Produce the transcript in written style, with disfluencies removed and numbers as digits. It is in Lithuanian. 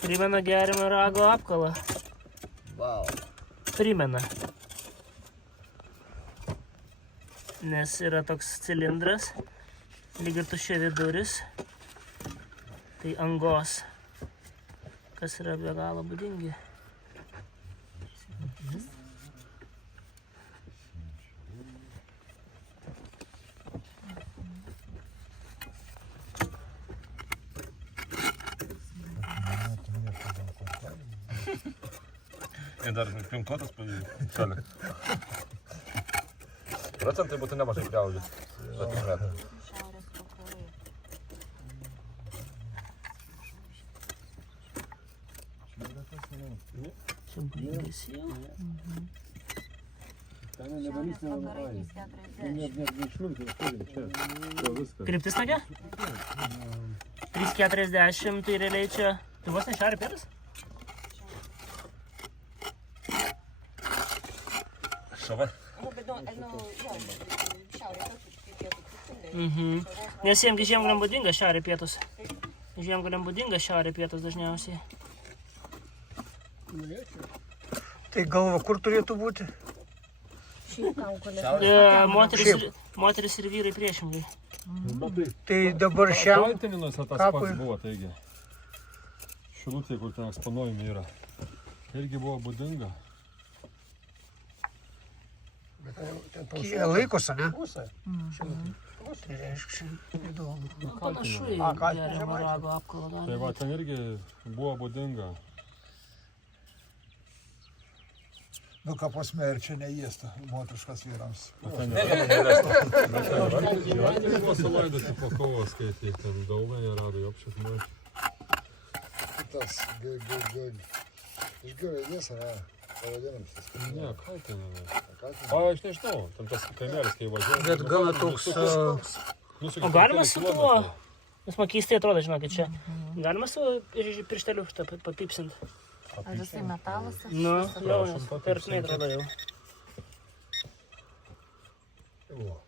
Primena geriamą rago apkalą. Wow. Primena. Nes yra toks cilindras, lyg ir tuščia viduris. Tai angos, kas yra be galo būdingi. Ir dar pinkotas šalia. Procentai būtų nemažai griaužės. Čia baigės jau. Kryptis tokia? 3,40, tai realiai čia... Tai vos ne šiaurė pietus? Šava. Nes jiems žiemgaliam būdinga šiaurė pietus. Žiemgaliam būdinga šiaurė pietus dažniausiai. Tai galva kur turėtų būti? Moteris ir vyrai priešingai. Tai dabar šiam Kaltininuose tas pats buvo, taigi. Šilutė, kur ten eksponuojami yra. Irgi buvo būdinga. laikosi, ne? Tai reiškia, įdomu. Panašu į geriamą rago apkalą. Tai va, ten irgi buvo būdinga. Nu, ką pasmerčia neįsta moteriškas vyrams. Gyvatės buvo sulaidoti po kovos, kai ten daugą nerado, jopšės maiš. Tas, išgiau įdės, ne? Pavadinams tas. Ne, kaltiname. O, aš nežinau, tam tas kaimelis, kai važiuoja. Bet gana toks... O galima su tuo? Nes man keistai atrodo, žinokit, čia. Galima su piršteliu šitą papipsint. Ar jisai metalas? Nu, jau, nes per smėtrą dariau. O.